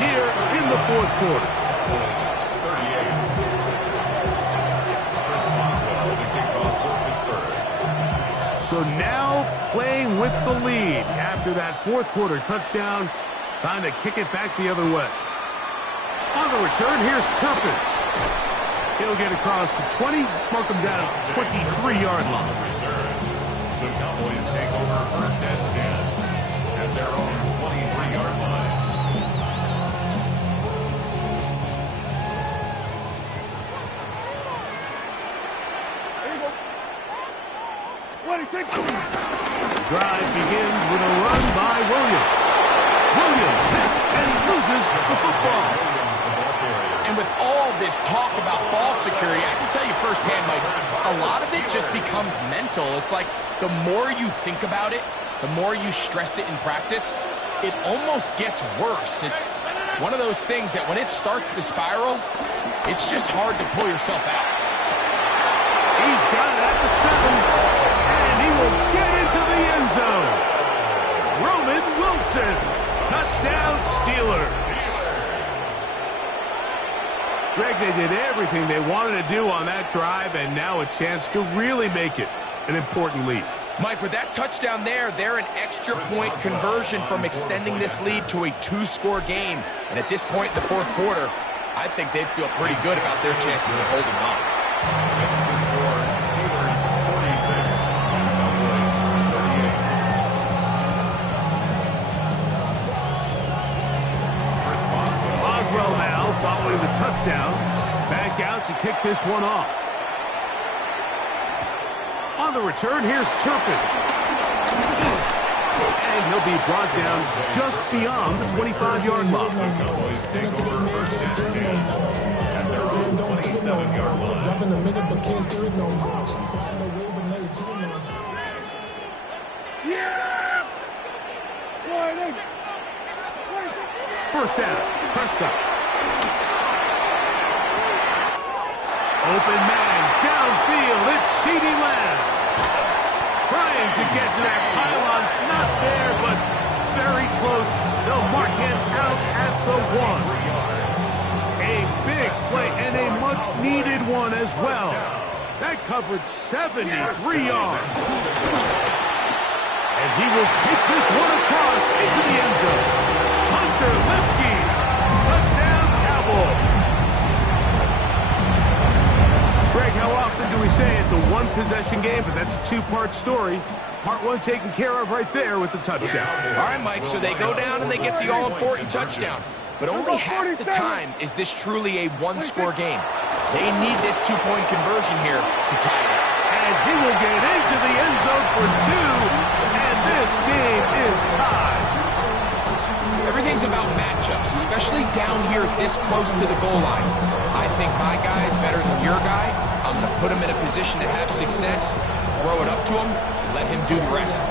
here in the 4th quarter. 38. Chris Boswell, the kickoff for Pittsburgh. So now playing with the lead after that 4th quarter touchdown. Time to kick it back the other way. On the return, here's Turpin. He'll get across to 20, mark him down at the 23-yard line. The Cowboys take over 1st and 10 at their own 23-yard line. The drive begins with a run by Williams. Williams hit and loses the football. And with all this talk about ball security, I can tell you firsthand, Mike, a lot of it just becomes mental. It's like the more you think about it, the more you stress it in practice, it almost gets worse. It's one of those things that when it starts to spiral, it's just hard to pull yourself out. He's got it at the 7. He will get into the end zone. Roman Wilson, touchdown Steelers. Greg, they did everything they wanted to do on that drive, and now a chance to really make it an important lead. Mike, with that touchdown there, they're an extra point conversion from extending this lead to a 2-score game. And at this point in the 4th quarter, I think they'd feel pretty good about their chances of holding on. That's the score. Steelers 46. Boswell now following the touchdown. Back out to kick this one off. On the return, here's Turpin. And he'll be brought down just beyond the 25-yard line. The Cowboys take over 1st and 10 at their own 27-yard line. First down, Prescott. Open man, downfield, it's CeeDee Lamb. Trying to get to that pylon, not there, but very close. They'll mark him out at the 1. A big play and a much-needed one as well. That covered 73 yards. And he will kick this one across into the end zone. Hunter Lipke, touchdown Cowboys. Greg, how often do we say it's a one-possession game, but that's a 2-part story? Part 1 taken care of right there with the touchdown. All right, Mike, so they go down and they get the all-important touchdown. But only half the time is this truly a 1-score game. They need this 2-point conversion here to tie it up. And he will get into the end zone for 2, and this game is tied. Everything's about matchups, especially down here this close to the goal line. I think my guy is better than your guy. I'm going to put him in a position to have success, throw it up to him, and let him do the rest.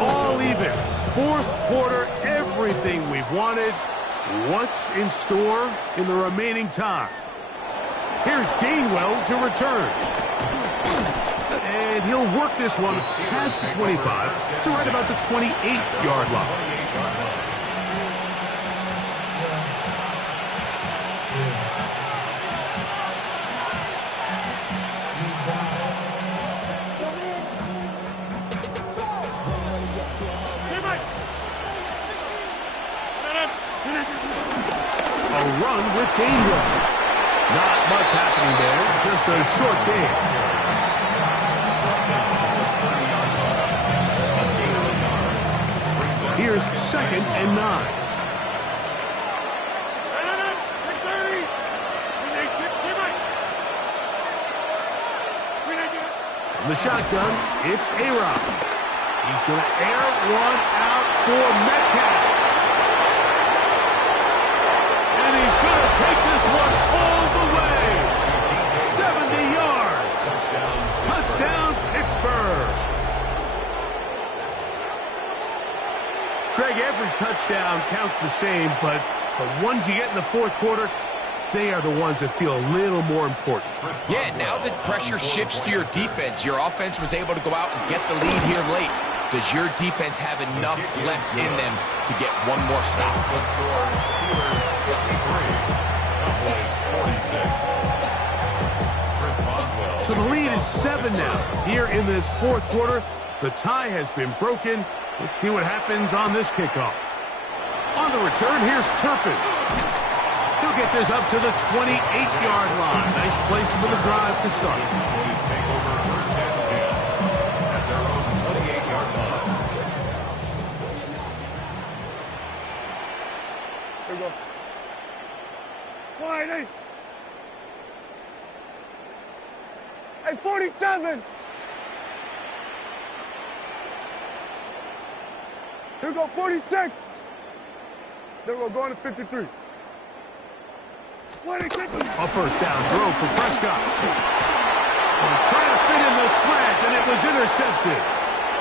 All even. Fourth quarter, everything we've wanted. What's in store in the remaining time? Here's Gainwell to return. And he'll work this one past the 25 to right about the 28-yard line. A run with Gainwell. Not much happening there, just a short gain. Here's 2nd and 9. From the shotgun, it's A-Rod. He's going to air one out for Metcalf. And he's going to take this one all the way. 70 yards. Touchdown, Pittsburgh. Greg, every touchdown counts the same, but the ones you get in the fourth quarter, they are the ones that feel a little more important. Yeah, now that pressure shifts to your defense, your offense was able to go out and get the lead here late. Does your defense have enough left in them to get one more stop? The score, Steelers 53, Cowboys 46. So the lead is 7 now. Here in this fourth quarter, the tie has been broken. Let's see what happens on this kickoff. On the return, here's Turpin. He'll get this up to the 28-yard line. Nice place for the drive to start. Cowboys take over first and 10 at their own 28-yard line. Here we go. Wide eight. Hey, 47. Here we go, 46. Then we're going to 53. 26. A first down throw for Prescott. Trying to fit in the slant, and it was intercepted.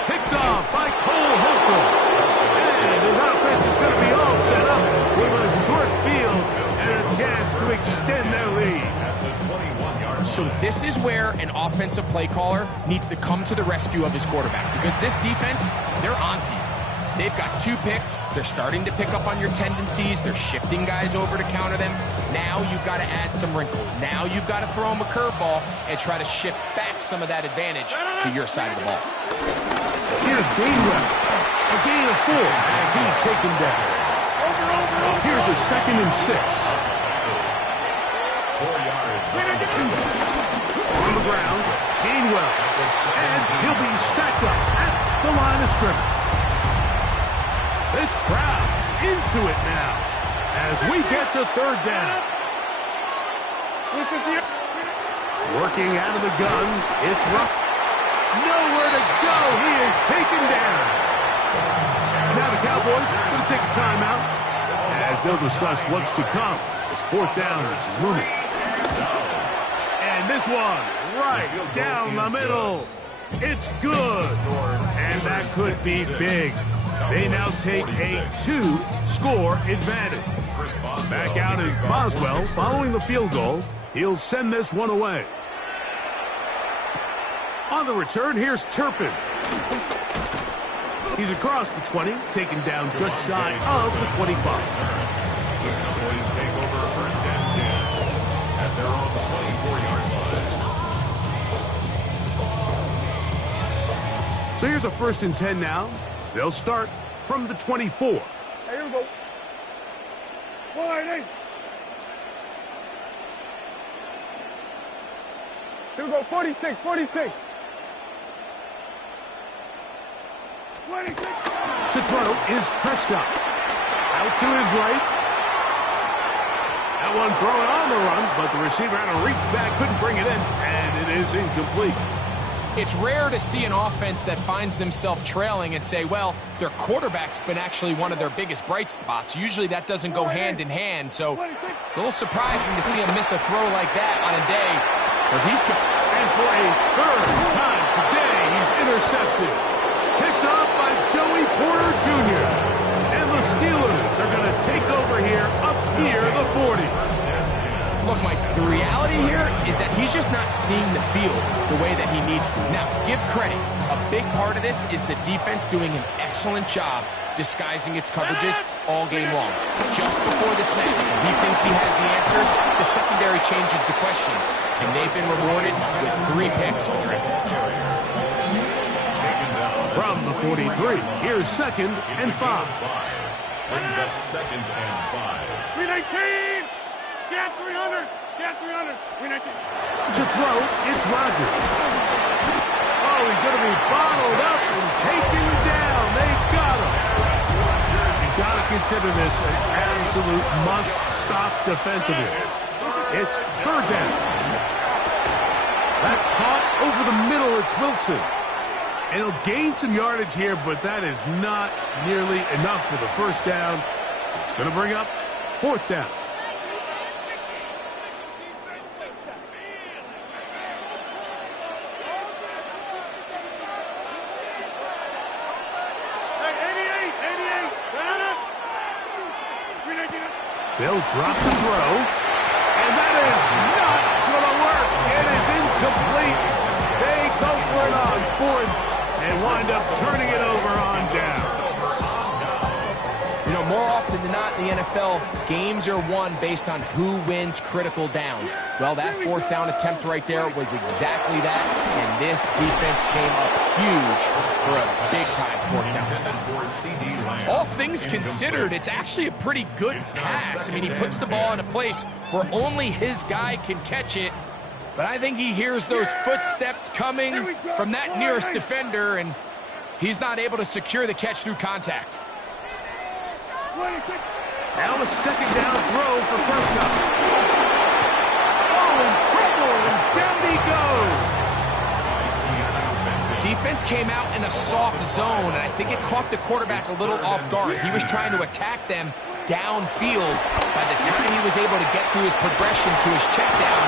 Picked off by Cole Holcomb. And his offense is going to be all set up with a short field and a chance to extend their lead. So this is where an offensive play caller needs to come to the rescue of his quarterback, because this defense, they're onto you. They've got 2 picks. They're starting to pick up on your tendencies. They're shifting guys over to counter them. Now you've got to add some wrinkles. Now you've got to throw them a curveball and try to shift back some of that advantage to your side of the ball. Here's Gainwell. A gain of 4 as he's taken down. Here's a 2nd and 6. 4 yards. On the ground, Gainwell. And he'll be stacked up at the line of scrimmage. This crowd into it now as we get to 3rd down. Working out of the gun, it's rough. Nowhere to go. He is taken down. Now the Cowboys going to take a timeout as they'll discuss what's to come. This 4th down is looming. And this one right down the middle. It's good. And that could be big. They now take a 2-score advantage. Back out is Boswell following the field goal. He'll send this one away. On the return, here's Turpin. He's across the 20, taken down just shy of the 25. The Cowboys take over first and 10 at their own 24-yard line. So here's a 1st and 10 now. They'll start from the 24. Hey, here we go. Wide eight. Here we go, 46, 46. 26. To throw is Prescott. Out to his right. That one thrown on the run, but the receiver had to reach back, couldn't bring it in, and it is incomplete. It's rare to see an offense that finds themselves trailing and say, well, their quarterback's been actually one of their biggest bright spots. Usually that doesn't go hand in hand, so it's a little surprising to see him miss a throw like that on a day where he's... And for a third time today, he's intercepted. Picked off by Joey Porter Jr. And the Steelers are going to take over here, up near the 40. Look, Mike, the reality here is that he's just not seeing the field the way that he needs to. Now, give credit. A big part of this is the defense doing an excellent job disguising its coverages all game long. Just before the snap, he thinks he has the answers. The secondary changes the questions, and they've been rewarded with 3 picks for their effort. From the 43, here's 2nd and 5. Brings up 2nd and 5. 319! Get 300! Get 300! 319! To throw, it's Rodgers. Oh, he's going to be bottled up and taken down. They got him. You've got to consider this an absolute must-stop defensively. It's 3rd down. That caught over the middle. It's Wilson. And he'll gain some yardage here, but that is not nearly enough for the 1st down. So it's going to bring up 4th down. They'll drop the throw, and that is not going to work. It is incomplete. They go for it on 4th and wind up turning it over on down. You know, more often than not in the NFL, games are won based on who wins critical downs. Well, that 4th down attempt right there was exactly that, and this defense came up huge for a big-time 4th down stop. All things considered, it's actually a pretty good pass. I mean, he puts the ball in a place where only his guy can catch it, but I think he hears those footsteps coming from that nearest defender, and he's not able to secure the catch through contact. Now a 2nd down throw for Prescott. Oh, in trouble, and down he goes. Defense came out in a soft zone, and I think it caught the quarterback a little off guard. He was trying to attack them downfield. By the time he was able to get through his progression to his check down,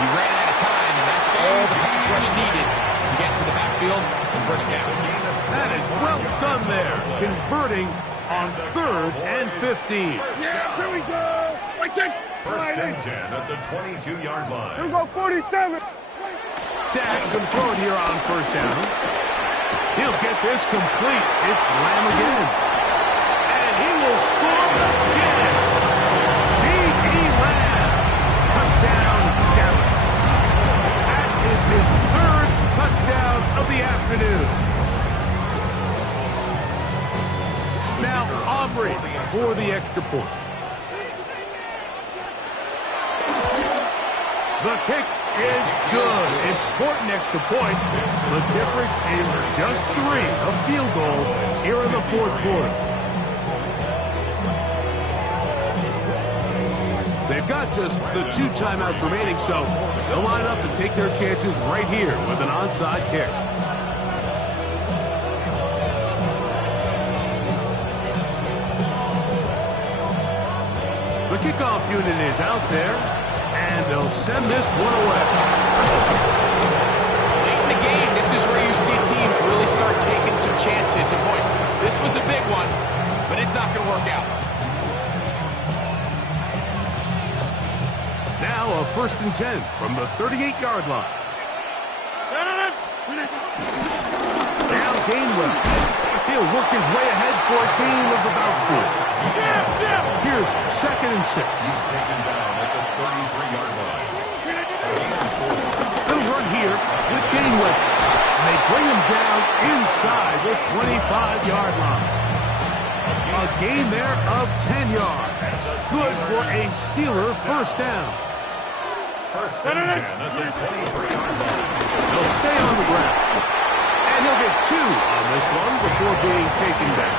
he ran out of time, and that's all the pass rush needed to get to the backfield and bring it down. That is well done there, converting on 3rd and 15. Yeah, here we go! Right, 10! 1st and 10 at the 22-yard line. Here we go, 47! Dak can throw it here on 1st down. He'll get this complete. It's Lamb again. And he will score again. C.D. Lamb. Touchdown, Dallas. That is his 3rd touchdown of the afternoon. Now Aubrey for the extra point. The kick is good. Important extra point. The difference is just 3, a field goal here in the 4th quarter. They've got just the 2 timeouts remaining, so they'll line up and take their chances right here with an onside kick. The kickoff unit is out there, and they'll send this one away. Late in the game, this is where you see teams really start taking some chances. And boy, this was a big one, but it's not going to work out. Now a 1st and 10 from the 38-yard line. Now Gainwell. He'll work his way ahead for a gain of about 4. Here's 2nd and 6. He's taken down at the 33-yard line. They'll run here with Gainwell. And they bring him down inside the 25-yard line. A gain there of 10 yards. Good for a Steeler 1st down. 1st and 10 at the 23-yard line. They'll stay on the ground. And he'll get 2 on this one before being taken back.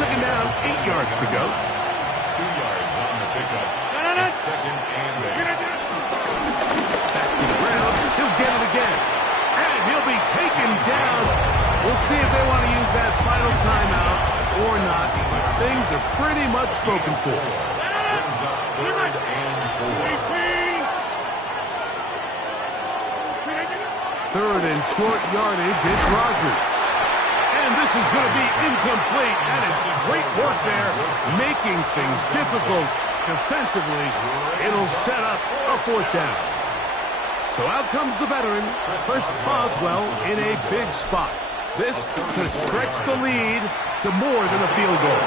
2nd down, 8 yards to go. 2 yards on the pickup. second and 8. Back to the ground. He'll get it again. And he'll be taken down. We'll see if they want to use that final timeout or not. Things are pretty much spoken for. Brings up third and 4. Third and short yardage, it's Rodgers. And this is going to be incomplete. That is great work there, making things difficult defensively. It'll set up a fourth down. So out comes the veteran, Chris Boswell, in a big spot. This to stretch the lead to more than a field goal.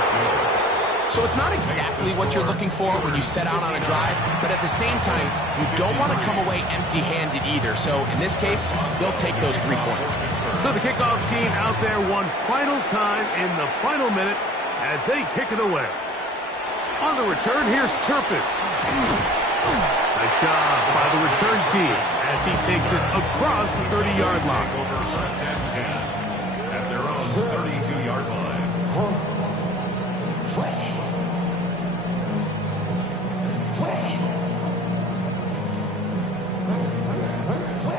So it's not exactly what you're looking for when you set out on a drive, but at the same time, you don't want to come away empty-handed either. So in this case, they'll take those 3 points. So the kickoff team out there one final time in the final minute as they kick it away. On the return, here's Turpin. Nice job by the return team as he takes it across the 30-yard line. Over first and 10 at their own 32-yard line.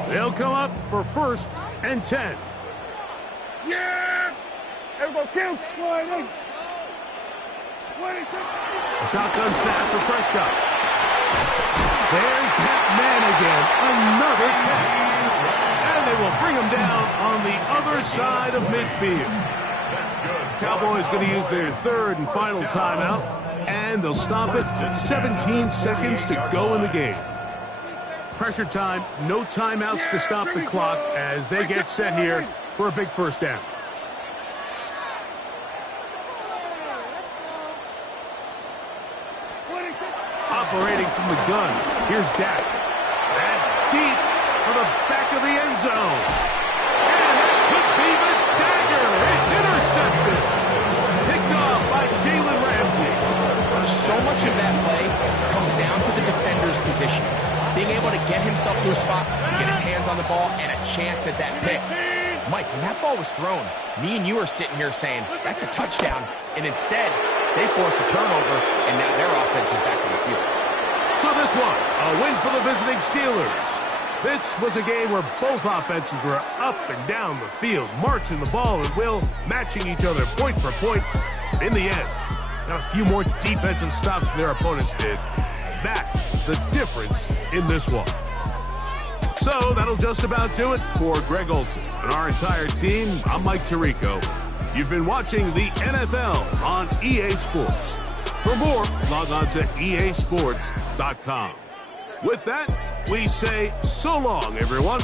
They'll come up for first and 10. Yeah! Everybody kills. Slide in. A shotgun snap for Prescott. There's that man again. Another catch. And they will bring him down on the other side of midfield. That's good. Cowboys going to use their third and final timeout, and they'll stop it 17 seconds to go in the game. Pressure time, no timeouts to stop the clock as they get set here for a big first down. Operating from the gun, here's Dak. That's deep for the back of the end zone. And that could be the dagger. It's intercepted. Picked off by Jalen Ramsey. So much of that play comes down to the defender's position. Being able to get himself to a spot, to get his hands on the ball, and a chance at that pick. Mike, when that ball was thrown, me and you are sitting here saying, that's a touchdown. And instead, they force a turnover, and now their offense is back on the field. So this one, a win for the visiting Steelers. This was a game where both offenses were up and down the field, marching the ball at will, matching each other point for point. In the end, got a few more defensive stops than their opponents did. That's the difference in this one. So that'll just about do it for Greg Olson and our entire team. I'm Mike Tirico. You've been watching the NFL on EA Sports. For more, log on to easports.com. With that, we say so long, everyone.